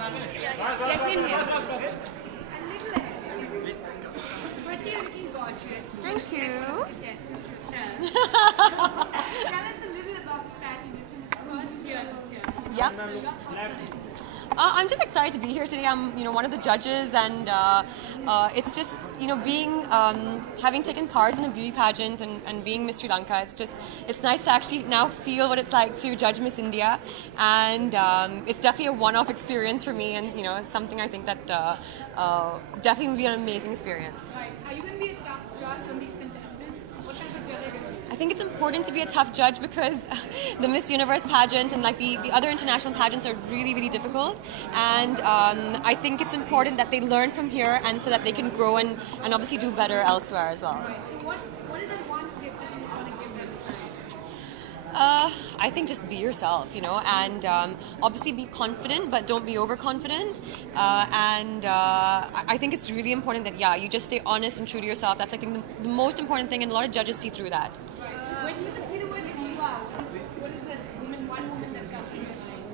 Jacqueline here. A little ahead. Firstly, you're looking gorgeous. Thank you. Yes, yourself. Tell us a little about this pageant. It's in its first year this year. Yeah. So your thoughts on it? I'm just excited to be here today. I'm, one of the judges, and it's just, being, having taken part in a beauty pageant and being Miss Sri Lanka. It's nice to actually now feel what it's like to judge Miss India, and it's definitely a one-off experience for me, and it's something I think that definitely will be an amazing experience. Right. Are you going to be a tough judge on these contestants? What type of judge are you going to be? I think it's important to be a tough judge because the Miss Universe pageant and the other international pageants are really, really difficult. And I think it's important that they learn from here and so that they can grow and obviously do better elsewhere as well. Right. So what is that one tip that you want to give them tonight? I think just be yourself, and obviously be confident, but don't be overconfident. I think it's really important that, you just stay honest and true to yourself. That's, I think, the most important thing, and a lot of judges see through that. When you see the word diva, what is the one woman that comes to your mind?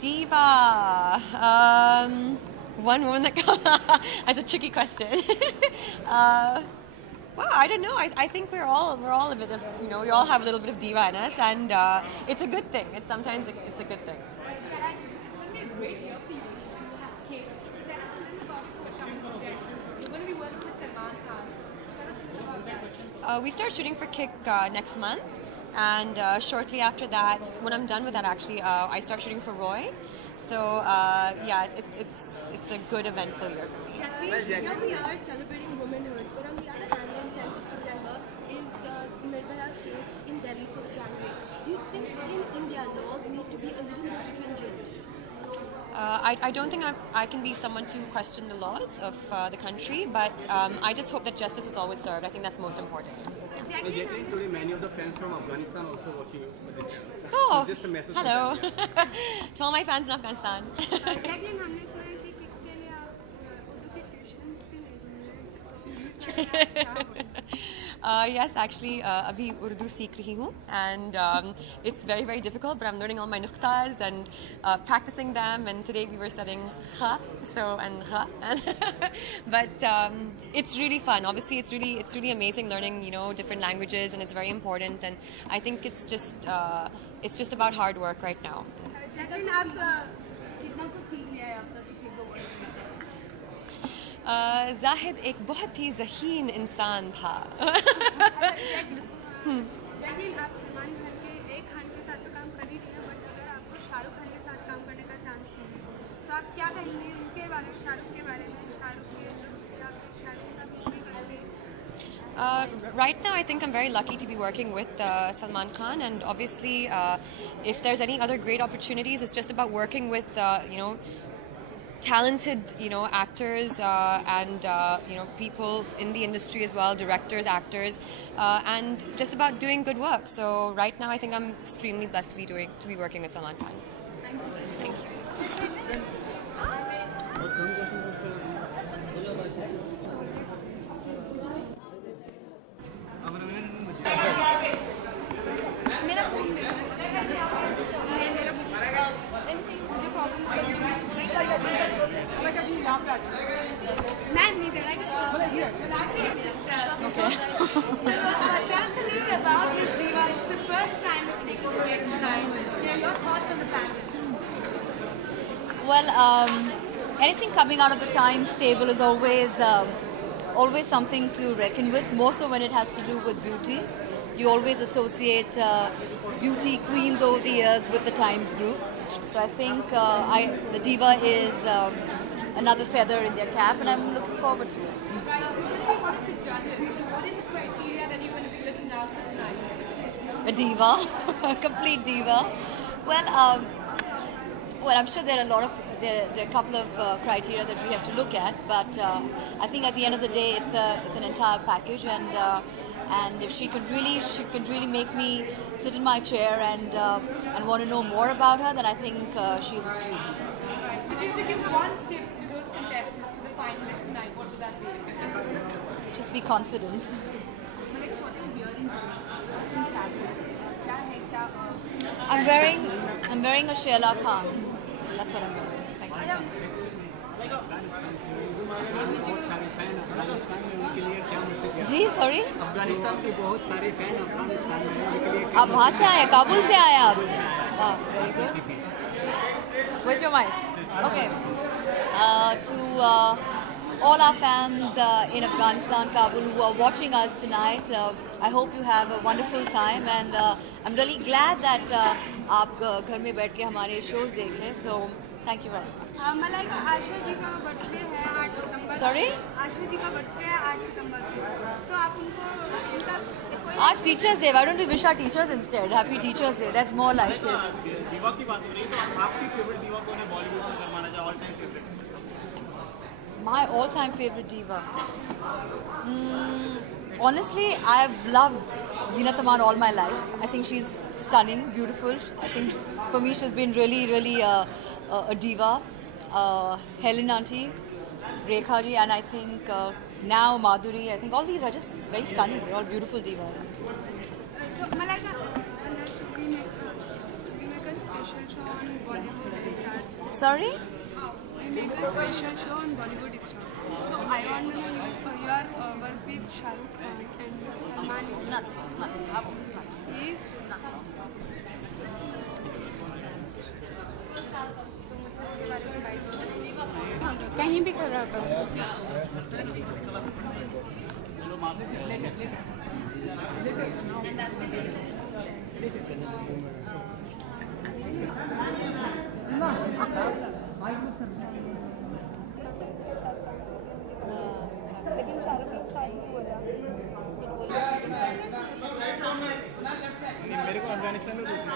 Diva. One woman that comes. That's a tricky question. Well, I don't know. I think we're all a bit of, we all have a little bit of diva in us, and it's a good thing. Sometimes it's a good thing. Chad, it's going to be a great year for you. You have Kick. Tell us a little about your upcoming projects. You're going to be working with Salman Khan. So tell us a little about that. We start shooting for Kick next month, and shortly after that, when I'm done with that, actually, I start shooting for Roy. So it's a good eventful year for me. Jacqueline, here we are celebrating womanhood, but on the other hand, on 10th of September is Nirbhaya's case in Delhi for the gang rape. Do you think in India laws need to be a little more stringent? I don't think I can be someone to question the laws of the country, but I just hope that justice is always served. I think that's most important. Jacqueline, today many of the fans from Afghanistan also watching you with this channel. Oh, Just a message hello. to them. To all my fans in Afghanistan. Jacqueline, हमने सुना है कि kick के लिए आप उर्दू के tuitions भी ले रही हैं. Yes, actually, abhi Urdu seekh rahi hu, and it's very, very difficult, but I'm learning all my nuqtas and practicing them, and today we were studying kha, and kha, but it's really fun. Obviously, it's really amazing learning, different languages, and it's very important, and I think it's just about hard work right now. Jacqueline, आप कितना कुछ सीख लिया है अब तक पिछले 2 वर्षों में? जाहिद एक बहुत ही ज़हीन इंसान था. जैकलिन, आप सलमान खान के एक खान के साथ तो काम कर ही रही हैं, बट अगर आपको शाहरुख खान के साथ काम करने का चांस मिले तो आप क्या कहेंगे उनके बारे में, शाहरुख के बारे में, शाहरुख के शाहरुख के साथ मूवी करेंगे? Right now, I think I'm very lucky to be working with Salman Khan, and obviously, if there's any other great opportunities, it's just about working with, talented, actors and people in the industry as well, directors, actors, and just about doing good work. So right now, I think I'm extremely blessed to be working with Salman Khan. Thank you. Okay. So tell us a little about this diva. It's the first time it's taking place tonight. Your thoughts on the pageant? Well, anything coming out of the Times table is always something to reckon with, more so when it has to do with beauty. You always associate beauty queens over the years with the Times group. So I think the diva is another feather in their cap, and I'm looking forward to it. Right. You're going to be one of the judges. So what is the criteria that you're going to be looking out for tonight? A diva, a complete diva. Well, I'm sure there are there are a couple of criteria that we have to look at, but I think at the end of the day, it's an entire package, and if she could really make me sit in my chair and want to know more about her, then I think she's a treat. Right. So if you give one tip to those contestants, to the finalists tonight, what would that be? Just be confident. I'm wearing a Sheila Khan. That's what I'm wearing. Thank you. बहुत सारे fan Afghanistan में, उनके लिए क्या message है? जी sorry, Afghanistan के बहुत सारे फैन अफगानिस्तान में, उनके लिए आप वहाँ से आए, काबुल से आए आप? वाह, very good. Where's your mic? Okay. To all our fans in Afghanistan, Kabul, who are watching us tonight, I hope you have a wonderful time, and I'm really glad that आप घर में बैठ के हमारे shows देख रहे हैं. So thank you very much. Malaika, Asha ji का बर्थडे है 8 सितंबर. Sorry? आशा जी का बर्थडे है 8 सितंबर को. तो आप उनको उनका कोई आज Teachers Day. Why don't we wish our teachers instead? Happy Teachers Day. That's more like it. दीवा की बात हो रही है, तो आपकी फेवरेट दीवा कौन है बॉलीवुड से, अगर माना जाए all time favourite? My all-time favorite diva. Honestly, I've loved Zeenat Aman all my life. I think she's stunning, beautiful. I think for me she's been really, really a diva. Helen Auntie, Rekha ji, and I think now Madhuri. I think all these are just very stunning. They're all beautiful divas. So Malaika, we make a special show on Bollywood stars. Sorry? We make a special show on Bollywood stars. So I want to know your work with Shah Rukh Khan and Salman. Nothing. Nothing. Nothing. Please. कहीं भी खड़ा करो. मेरे को अफगानिस्तान में पूछना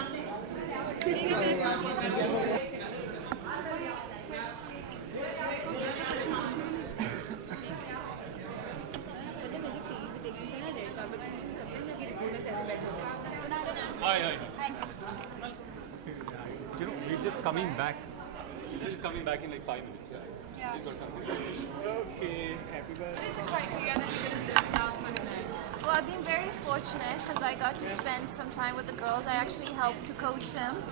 Hi. You know, we're just coming back. We're just coming back in like 5 minutes. Yeah. Just got something. Okay. Happy birthday. Criteria that you're going to live now for tonight. Well, I've been very fortunate because I got to spend some time with the girls. I actually helped to coach them.